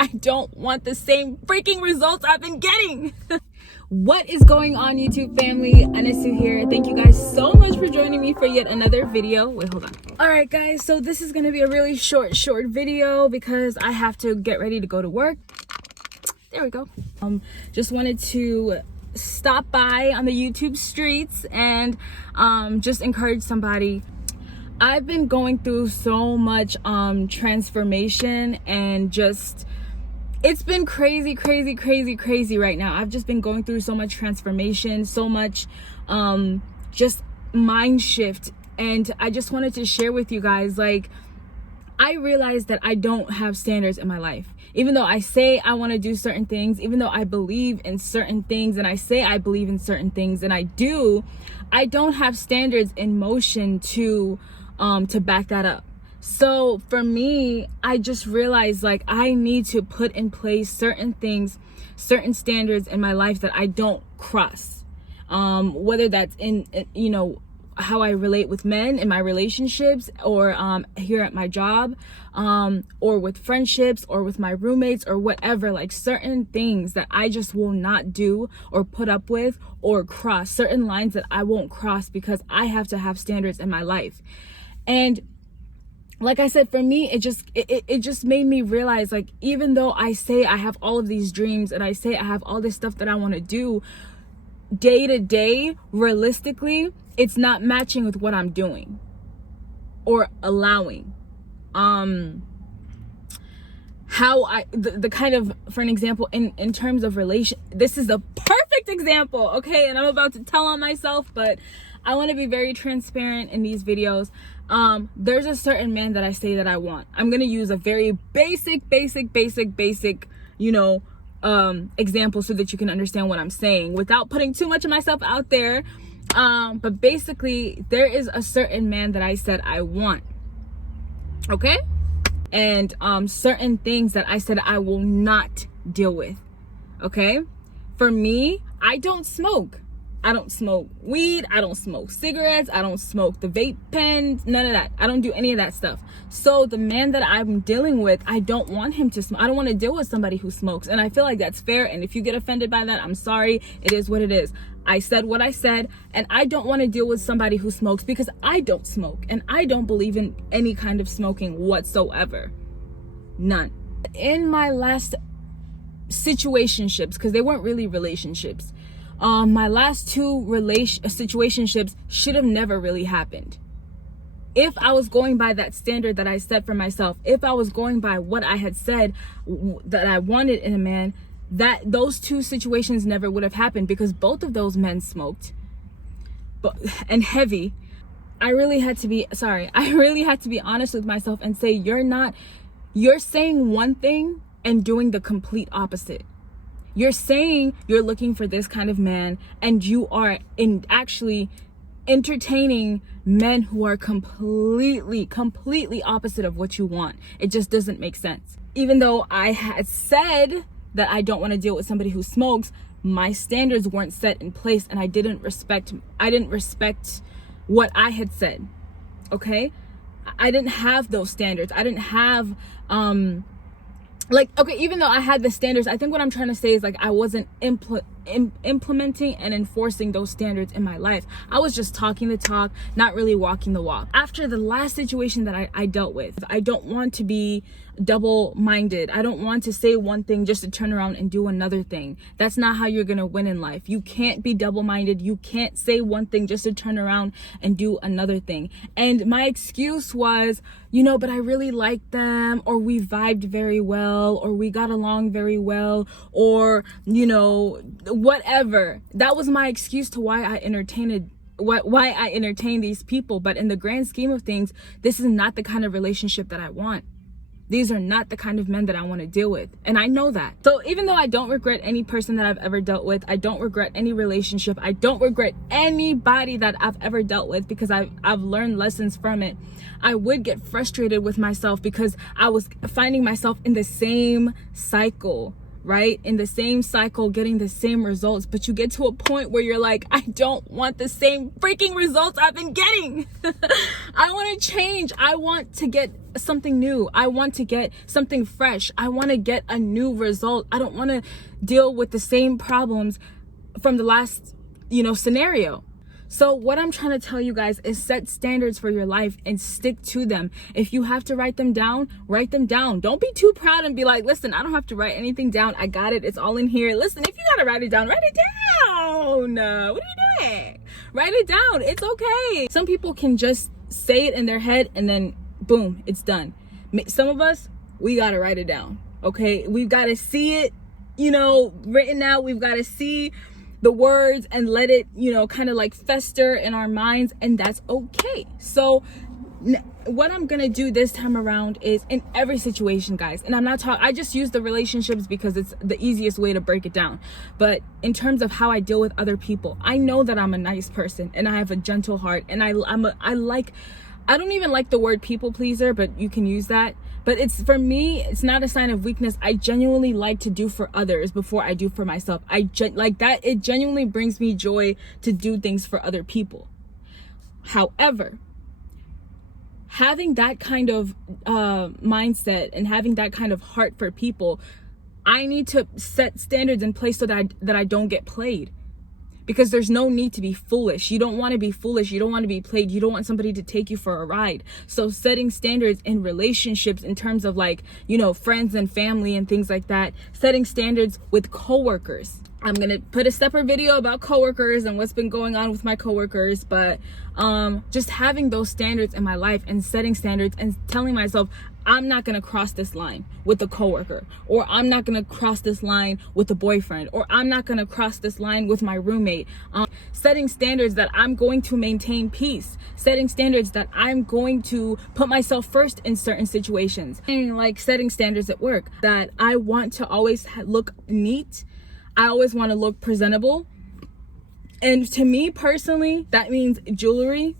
I don't want the same freaking results I've been getting. What is going on, YouTube family? Anisu here. Thank you guys so much for joining me for yet another video. Wait, hold on. All right, guys. So this is going to be a really short video because I have to get ready to go to work. There we go. Just wanted to stop by on the YouTube streets and just encourage somebody. I've been going through so much transformation and just it's been crazy right now. I've just been going through so much transformation, so much just mind shift, and I just wanted to share with you guys, like, I realized that I don't have standards in my life. Even though I say I want to do certain things, even though I believe in certain things, and I say I believe in certain things, and I do, I don't have standards in motion to back that up. So for me, I just realized, like, I need to put in place certain things, certain standards in my life that I don't cross. Whether that's in, you know, how I relate with men in my relationships, or here at my job, or with friendships, or with my roommates, or whatever. Like, certain things that I just will not do or put up with or cross, certain lines that I won't cross because I have to have standards in my life. And like I said, for me, it just made me realize, like, even though I say I have all of these dreams and I say I have all this stuff that I want to do, day to day, realistically, it's not matching with what I'm doing or allowing. The kind of, for an example, in terms of relation, this is a perfect example, okay? And I'm about to tell on myself, but I want to be very transparent in these videos. There's a certain man that I say that I want. I'm going to use a very basic, you know, example so that you can understand what I'm saying without putting too much of myself out there. But basically, there is a certain man that I said I want. Okay? And certain things that I said I will not deal with. Okay? For me, I don't smoke. I don't smoke weed. I don't smoke cigarettes. I don't smoke the vape pens. None of that. I don't do any of that stuff. So the man that I'm dealing with, I don't want him to smoke. I don't want to deal with somebody who smokes. And I feel like that's fair. And if you get offended by that, I'm sorry. It is what it is. I said what I said. And I don't want to deal with somebody who smokes because I don't smoke. And I don't believe in any kind of smoking whatsoever. None. In my last situationships, because they weren't really relationships, my last two situationships should have never really happened. If I was going by that standard that I set for myself, if I was going by what I had said that I wanted in a man, that those two situations never would have happened because both of those men smoked, and heavy. I really had to be honest with myself and say, you're saying one thing and doing the complete opposite. You're saying you're looking for this kind of man, and you are actually entertaining men who are completely opposite of what you want. It just doesn't make sense. Even though I had said that I don't want to deal with somebody who smokes, my standards weren't set in place, and I didn't respect what I had said. Okay? I didn't have those standards. I didn't have even though I had the standards, I think what I'm trying to say is, like, I wasn't implementing and enforcing those standards in my life. I was just talking the talk, not really walking the walk. After the last situation that I dealt with, I don't want to be double-minded. I don't want to say one thing just to turn around and do another thing. That's not how you're going to win in life. You can't be double-minded. You can't say one thing just to turn around and do another thing. And my excuse was, you know, but I really liked them, or we vibed very well, or we got along very well, or, you know, whatever. That was my excuse to why I entertained these people. But in the grand scheme of things, this is not the kind of relationship that I want. These are not the kind of men that I want to deal with. And I know that. So even though I don't regret any person that I've ever dealt with, I don't regret any relationship, I don't regret anybody that I've ever dealt with, because I've learned lessons from it, I would get frustrated with myself because I was finding myself in the same cycle right? In the same cycle, getting the same results, but you get to a point where you're like, I don't want the same freaking results I've been getting. I want to change. I want to get something new. I want to get something fresh. I want to get a new result. I don't want to deal with the same problems from the last, scenario. So what I'm trying to tell you guys is set standards for your life and stick to them. If you have to write them down, write them down. Don't be too proud and be like, listen, I don't have to write anything down. I got it. It's all in here. Listen, if you got to write it down, write it down. What are you doing? Write it down. It's okay. Some people can just say it in their head and then boom, it's done. Some of us, we got to write it down. Okay. We've got to see it, written out. We've got to see the words and let it, kind of like fester in our minds, and that's okay. So what I'm gonna do this time around is in every situation, guys, and I'm not talking, I just use the relationships because it's the easiest way to break it down. But in terms of how I deal with other people, I know that I'm a nice person and I have a gentle heart, and I don't even like the word people pleaser, but you can use that. But for me, it's not a sign of weakness. I genuinely like to do for others before I do for myself. It genuinely brings me joy to do things for other people. However, having that kind of mindset and having that kind of heart for people, I need to set standards in place so that I don't get played. Because there's no need to be foolish. You don't want to be foolish. You don't want to be played. You don't want somebody to take you for a ride. So setting standards in relationships in terms of friends and family and things like that. Setting standards with coworkers. I'm going to put a separate video about coworkers and what's been going on with my coworkers. But just having those standards in my life and setting standards and telling myself, I'm not going to cross this line with a coworker, or I'm not going to cross this line with a boyfriend, or I'm not going to cross this line with my roommate. Setting standards that I'm going to maintain peace, setting standards that I'm going to put myself first in certain situations, and like setting standards at work that I want to always look neat. I always want to look presentable. And to me personally, that means jewelry,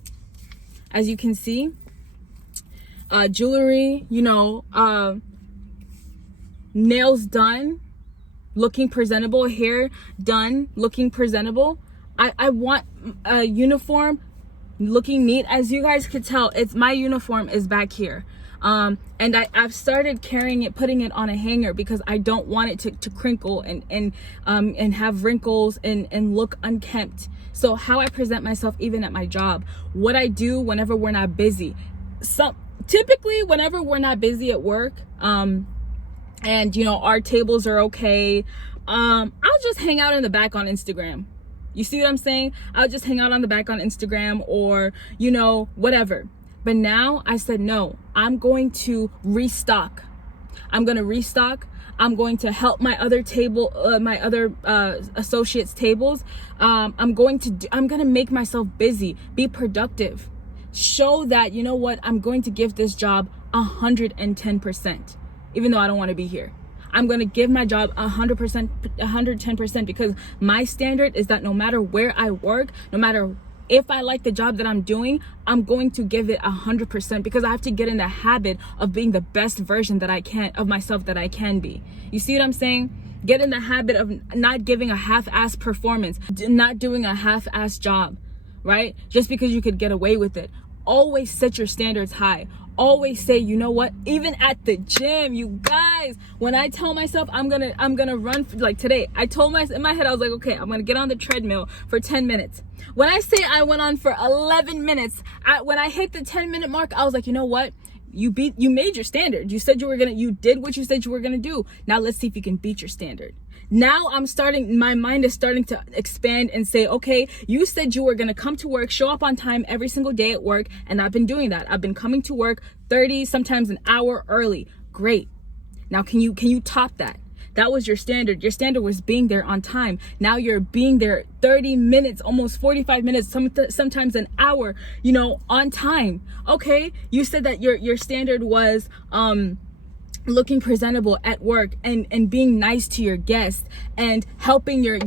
as you can see. Jewelry, nails done, looking presentable, hair done, looking presentable. I want a uniform looking neat. As you guys could tell, my uniform is back here. And I've started carrying it, putting it on a hanger because I don't want it to crinkle and have wrinkles and look unkempt. So how I present myself even at my job, what I do whenever we're not busy. Typically whenever we're not busy at work, and our tables are okay, I'll just hang out in the back on Instagram. You see what I'm saying? I'll just hang out on the back on Instagram or, whatever. But now I said, no, I'm going to restock. I'm going to help my other associates' tables. I'm going to make myself busy, be productive, show that, I'm going to give this job 110%, even though I don't want to be here. I'm going to give my job 100%, 110%, because my standard is that no matter where I work, no matter if I like the job that I'm doing, I'm going to give it 100%, because I have to get in the habit of being the best version that I can of myself that I can be. You see what I'm saying? Get in the habit of not giving a half-ass performance, not doing a half-ass job, right? Just because you could get away with it. Always set your standards high. Always say, you know what? Even at the gym, you guys, when I tell myself I'm gonna run, like today, I told myself in my head, I was like, okay, I'm gonna get on the treadmill for 10 minutes. When I say I went on for 11 minutes, when I hit the 10-minute mark, I was like, you know what? You made your standard. You said you did what you said you were gonna do. Now let's see if you can beat your standard. Now my mind is starting to expand and say, okay, you said you were going to come to work, show up on time every single day at work. And I've been doing that. I've been coming to work 30, sometimes an hour early. Great. Now, can you top that? That was your standard. Your standard was being there on time. Now you're being there 30 minutes, almost 45 minutes, sometimes an hour, on time. Okay. You said that your standard was, looking presentable at work and being nice to your guests and helping your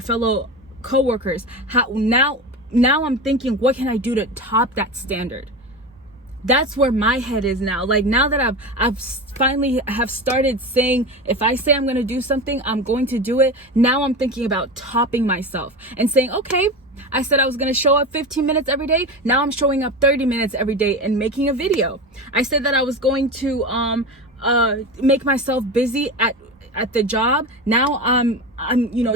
fellow coworkers. Now I'm thinking, what can I do to top that standard? That's where my head is now. Like, now that I've finally have started saying, if I say I'm going to do something, I'm going to do it. Now I'm thinking about topping myself and saying, okay, I said I was going to show up 15 minutes every day. Now I'm showing up 30 minutes every day and making a video. I said that I was going to make myself busy at the job. Now I'm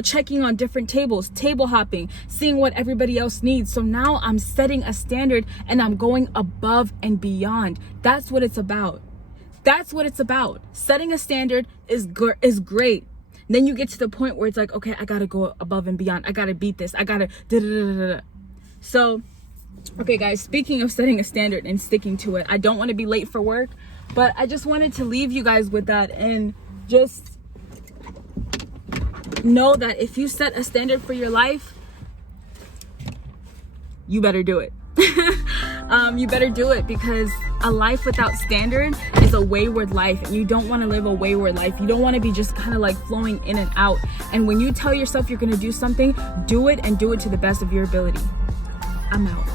checking on different tables, table hopping, seeing what everybody else needs. So now I'm setting a standard and I'm going above and beyond. That's what it's about. That's what it's about. Setting a standard is great. Then you get to the point where it's like, okay, I gotta go above and beyond. I gotta beat this. I gotta da-da-da-da-da. So, okay guys, speaking of setting a standard and sticking to it, I don't want to be late for work, but I just wanted to leave you guys with that, and just know that if you set a standard for your life, you better do it. You better do it, because a life without standard is a wayward life, and you don't want to live a wayward life. You don't want to be just kind of like flowing in and out. And when you tell yourself you're going to do something, do it, and do it to the best of your ability. I'm out.